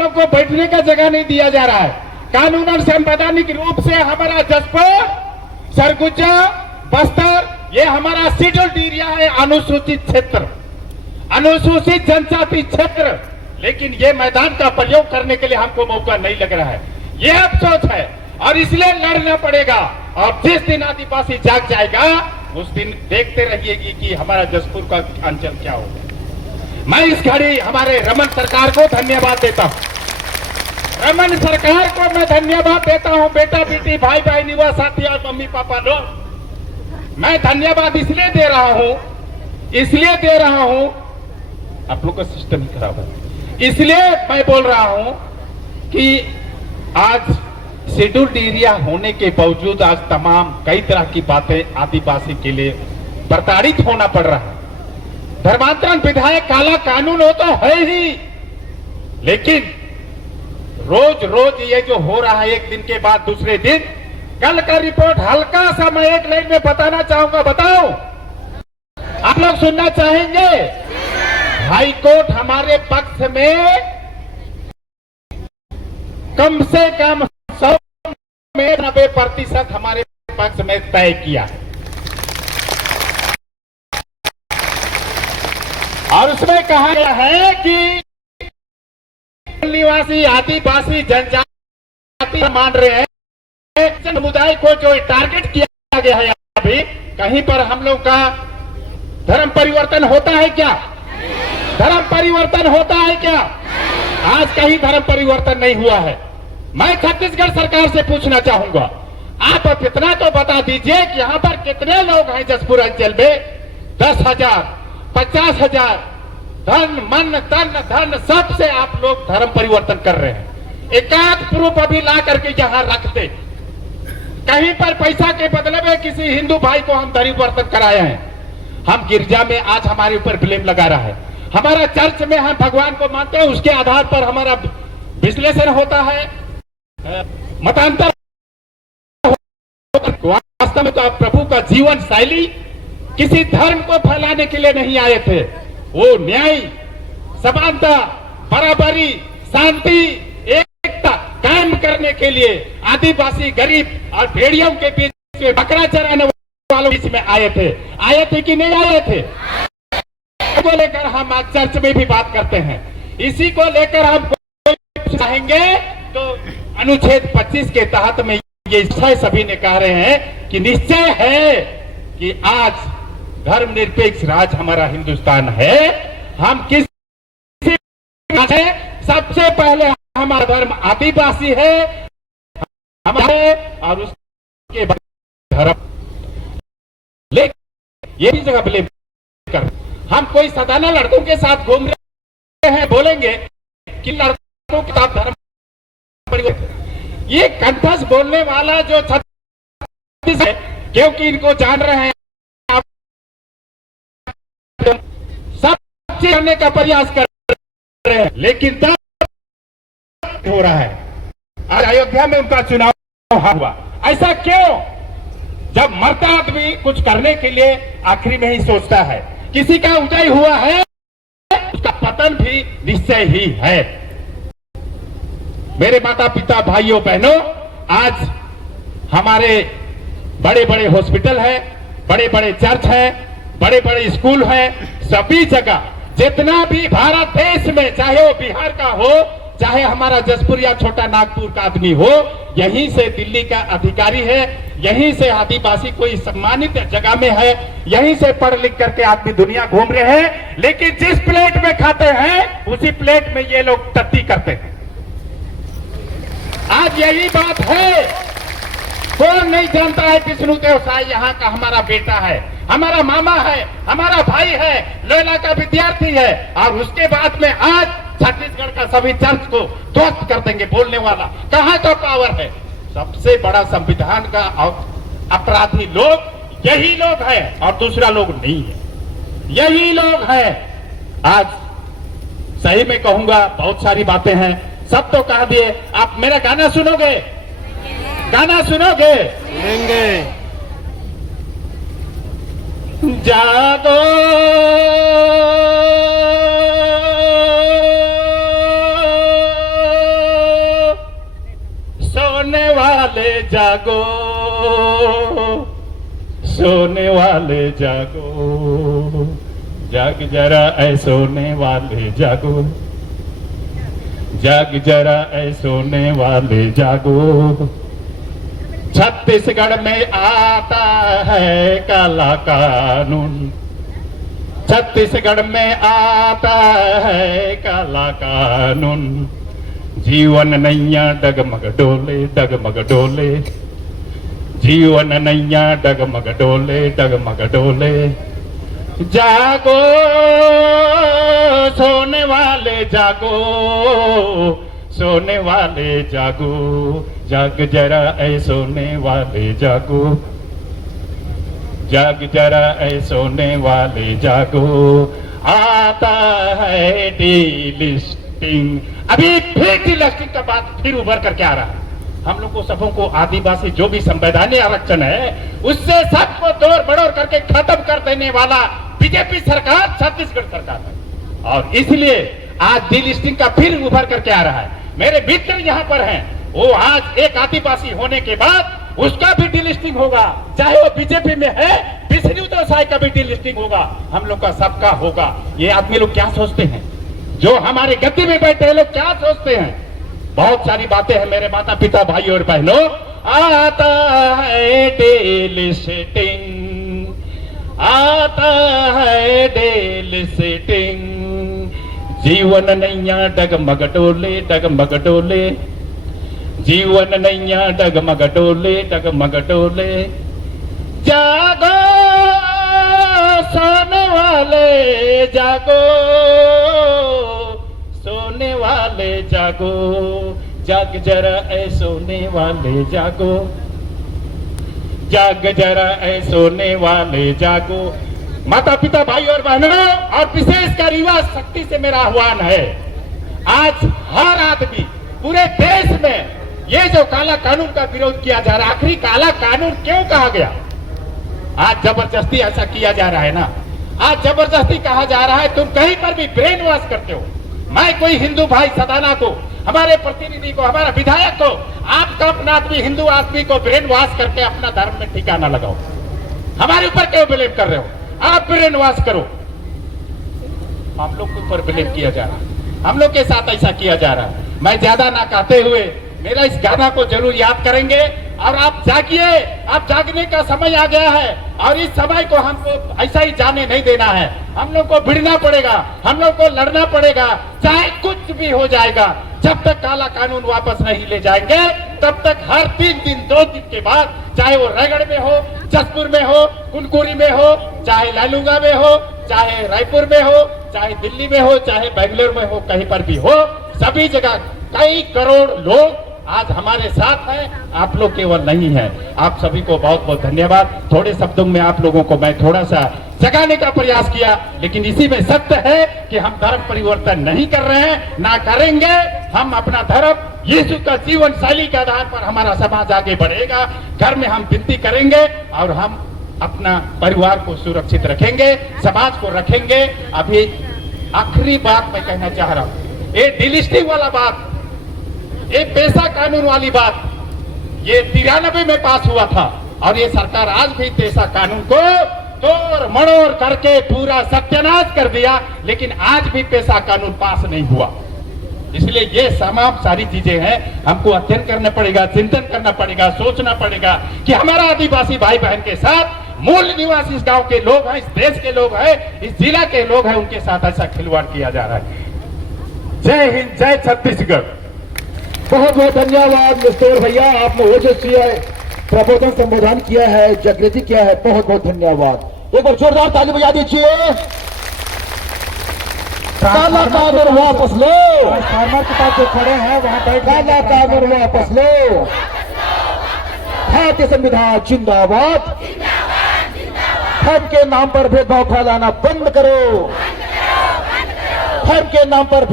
लोग को बैठने का जगह नहीं दिया जा रहा है। कानून और संवैधानिक रूप से हमारा जसपुर, सरगुजा, बस्तर ये हमारा शेड्यूल्ड एरिया है, अनुसूचित क्षेत्र, अनुसूचित जनजाति क्षेत्र, लेकिन ये मैदान का प्रयोग करने के लिए हमको मौका नहीं लग रहा है। ये अफसोस है और इसलिए लड़ना पड़ेगा। और जिस दिन आदिवासी जाग जाएगा उस दिन देखते रहिएगी कि हमारा जसपुर का अंचल क्या होगा। मैं इस घड़ी हमारे रमन सरकार को धन्यवाद देता हूं, रमन सरकार को मैं धन्यवाद देता हूं। बेटा बेटी, भाई भाई, युवा साथी और मम्मी पापा लोग, मैं धन्यवाद इसलिए दे रहा हूं, आप लोग का सिस्टम ही खराब है, इसलिए मैं बोल रहा हूं कि आज शेड्यूल्ड एरिया होने के बावजूद आज तमाम कई तरह की बातें आदिवासी के लिए प्रताड़ित होना पड़ रहा है। धर्मांतरण विधायक काला कानून हो तो है ही, लेकिन रोज रोज ये जो हो रहा है, एक दिन के बाद दूसरे दिन, कल का रिपोर्ट हल्का सा मैं एक लाइन में बताना चाहूंगा। बताओ, आप लोग सुनना चाहेंगे? हाईकोर्ट हमारे पक्ष में कम से कम 100 में 90% हमारे पक्ष में तय किया और उसमें कहा गया है कि निवासी आदिवासी जनजाति मान रहे हैं, समुदाय को जो टारगेट किया गया है, अभी कहीं पर हम लोग का धर्म परिवर्तन होता है क्या? धर्म परिवर्तन होता है क्या? आज कहीं धर्म परिवर्तन नहीं हुआ है। मैं छत्तीसगढ़ सरकार से पूछना चाहूंगा, आप अब इतना तो बता दीजिए कि यहाँ पर कितने लोग हैं जसपुर अंचल में? 10,000, 50,000, धन मन तन धन सबसे आप लोग धर्म परिवर्तन कर रहे हैं। एकाध प्रूफ अभी ला करके यहाँ रखते, कहीं पर पैसा के बदले में किसी हिंदू भाई को हम धर्म परिवर्तन कराए हैं। हम गिरजा में आज हमारे ऊपर ब्लेम लगा रहा है, हमारा चर्च में हम भगवान को मानते हैं, उसके आधार पर हमारा विश्लेषण होता है, मतांतर। वास्तव में तो आप प्रभु का जीवन शैली किसी धर्म को फैलाने के लिए नहीं आए थे, वो न्याय, समानता, बराबरी, शांति, एकता कायम करने के लिए आदिवासी, गरीब और भेड़ियों के बीच में, बकरा चराने वालों बीच में आए थे कि नहीं आए थे? को लेकर हम आज चर्च में भी बात करते हैं। इसी को लेकर हम चाहेंगे तो अनुच्छेद 25 के तहत में ये सभी ने कह रहे हैं कि निश्चय है कि आज धर्मनिरपेक्ष राज्य हमारा हिंदुस्तान है। हम किसी सबसे पहले हमारा धर्म आदिवासी है हमारे, और उसके बाद धर्म, लेकिन ये भी जगह ब्लेम कर, हम कोई सदाना लड़कों के साथ घूम रहे हैं, बोलेंगे कि लड़कों के साथ धर्म परिवर्तन। ये कंठस बोलने वाला जो छत्तीस है, क्योंकि इनको जान रहे हैं, सब चीज करने का प्रयास कर रहे हैं, लेकिन तब हो रहा है। आज अयोध्या में उनका चुनाव हुआ, ऐसा क्यों? जब मरता आदमी कुछ करने के लिए आखिरी में ही सोचता है, किसी का उदय हुआ है उसका पतन भी निश्चय ही है। मेरे माता पिता, भाइयों बहनों, आज हमारे बड़े बड़े हॉस्पिटल है, बड़े बड़े चर्च है, बड़े बड़े स्कूल है, सभी जगह जितना भी भारत देश में, चाहे वो बिहार का हो, चाहे हमारा जसपुर या छोटा नागपुर का आदमी हो, यहीं से दिल्ली का अधिकारी है, यहीं से आदिवासी कोई सम्मानित जगह में है, यहीं से पढ़ लिख करके आदमी दुनिया घूम रहे हैं, लेकिन जिस प्लेट में खाते हैं उसी प्लेट में ये लोग टट्टी करते हैं। आज यही बात है। कौन नहीं जानता है विष्णुदेव साय यहाँ का हमारा बेटा है, हमारा मामा है, हमारा भाई है, लोयला का विद्यार्थी है, और उसके बाद में आज छत्तीसगढ़ का सभी चर्च को ध्वस्त कर देंगे बोलने वाला कहाँ का पावर है? सबसे बड़ा संविधान का अपराधी लोग यही लोग हैं और दूसरा लोग नहीं है, यही लोग हैं। आज सही में कहूंगा, बहुत सारी बातें हैं, सब तो कह दिए। आप मेरा गाना सुनोगे? गाना सुनोगे? जागो वाले जागो, सोने वाले जागो, जाग जरा ऐ सोने वाले जागो, जाग जरा ऐ सोने वाले जागो। छत्तीसगढ़ में आता है काला कानून, छत्तीसगढ़ में आता है काला कानून। जीवन नैया डगमग डोले, डगमग डोले, जीवन नैया डगमग डोले, डगमग डोले। जागो सोने वाले जागो, सोने वाले जागो, जाग जरा ऐ सोने वाले जागो, जाग जरा ऐ सोने वाले जागो। आता है डीलिस्टिंग, अभी फिर डीलिस्टिंग का बात फिर उभर करके आ रहा है। हम लोग को सबों को आदिवासी जो भी संवैधानिक आरक्षण है उससे सबको तोड़ मड़ोड़ करके खत्म कर देने वाला बीजेपी सरकार छत्तीसगढ़ सरकार है। और इसलिए आज डीलिस्टिंग का फिर उभर करके आ रहा है। मेरे मित्र यहाँ पर हैं, वो आज एक आदिवासी होने के बाद उसका भी डीलिस्टिंग होगा, चाहे वो बीजेपी में है, विष्णुदेव साय का भी डीलिस्टिंग होगा, हम लोग का सबका होगा। ये आदमी लोग क्या सोचते हैं, जो हमारे गद्दी में बैठे हैं लोग क्या सोचते हैं? बहुत सारी बातें हैं मेरे माता पिता भाई और बहनों। आता है डीलिस्टिंग, आता है डीलिस्टिंग। जीवन नैया डगमग डोले, डगमग डोले, जीवन नैया डगमग डोले, डगमग डोले। जागो सोने वाले जागो, सोने वाले जागो, जाग जरा ऐ सोने वाले जागो, जाग जरा ऐ सोने वाले जागो। माता पिता भाई और बहनों, और विशेषकर युवा शक्ति से मेरा आह्वान है, आज हर आदमी पूरे देश में ये जो काला कानून का विरोध किया जा रहा है, आखिरी काला कानून क्यों कहा गया? आज जबरदस्ती ऐसा किया जा रहा है ना, आज जबरदस्ती कहा जा रहा है, तुम कहीं पर भी ब्रेन वॉश करते हो। मैं कोई हिंदू भाई सदाना को, हमारे प्रतिनिधि को, हमारा विधायक को, आपका अपना आदमी हिंदू आदमी को ब्रेन वॉश करके अपना धर्म में ठिकाना लगाओ। हमारे ऊपर क्यों ब्लेम कर रहे हो? आप ब्रेन वॉश करो। हम लोग के ऊपर ब्लेम किया जा रहा है, हम लोग के साथ ऐसा किया जा रहा है। मैं ज्यादा ना कहते हुए मेरा इस गाना को जरूर याद करेंगे, और आप जागिए, आप जागने का समय आ गया है, और इस समय को हमको ऐसा ही जाने नहीं देना है। हम लोग को भिड़ना पड़ेगा, हम लोग को लड़ना पड़ेगा, चाहे कुछ भी हो जाएगा। जब तक काला कानून वापस नहीं ले जाएंगे तब तक हर 3 दिन 2 दिन के बाद, चाहे वो रायगढ़ में हो, जसपुर में हो, कुनकुरी में हो, चाहे लालूंगा में हो, चाहे रायपुर में हो, चाहे दिल्ली में हो, चाहे बेंगलोर में हो, कहीं पर भी हो, सभी जगह कई करोड़ लोग आज हमारे साथ हैं, आप लोग केवल नहीं हैं। आप सभी को बहुत बहुत धन्यवाद। थोड़े शब्दों में आप लोगों को मैं थोड़ा सा जगाने का प्रयास किया, लेकिन इसी में सत्य है कि हम धर्म परिवर्तन नहीं कर रहे हैं, ना करेंगे। हम अपना धर्म यीशु का जीवन शैली के आधार पर हमारा समाज आगे बढ़ेगा। घर में हम विनती करेंगे और हम अपना परिवार को सुरक्षित रखेंगे, समाज को रखेंगे। अभी आखिरी बात मैं कहना चाह रहा हूँ, ये डीलिस्टिंग वाला बात, ये पेशा कानून वाली बात, ये 93 में पास हुआ था, और ये सरकार आज भी पेशा कानून को तोड़ मड़ोड़ करके पूरा सत्यानाश कर दिया, लेकिन आज भी पेशा कानून पास नहीं हुआ। इसलिए ये तमाम सारी चीजें हैं, हमको अध्ययन करना पड़ेगा, चिंतन करना पड़ेगा, सोचना पड़ेगा कि हमारा आदिवासी भाई बहन के साथ मूल निवासी इस गांव के लोग हैं, इस देश के लोग हैं, इस जिला के लोग हैं, उनके साथ ऐसा खिलवाड़ किया जा रहा है। जय हिंद, जय छत्तीसगढ़। बहुत बहुत धन्यवाद मिस्टर भैया, आपने ओजस्वी प्रबोधन संबोधन किया है, जागृति किया है, बहुत बहुत धन्यवाद। एक बार जोरदार ताली बजा दीजिए। काला कानून वापस लो, ट्रांसफार्मर के पास जो खड़े हैं वहां पर काला कानून वापस लो। भारतीय संविधान जिंदाबाद, धर्म के नाम पर भेदभाव फैलाना बंद करो, धर्म के नाम पर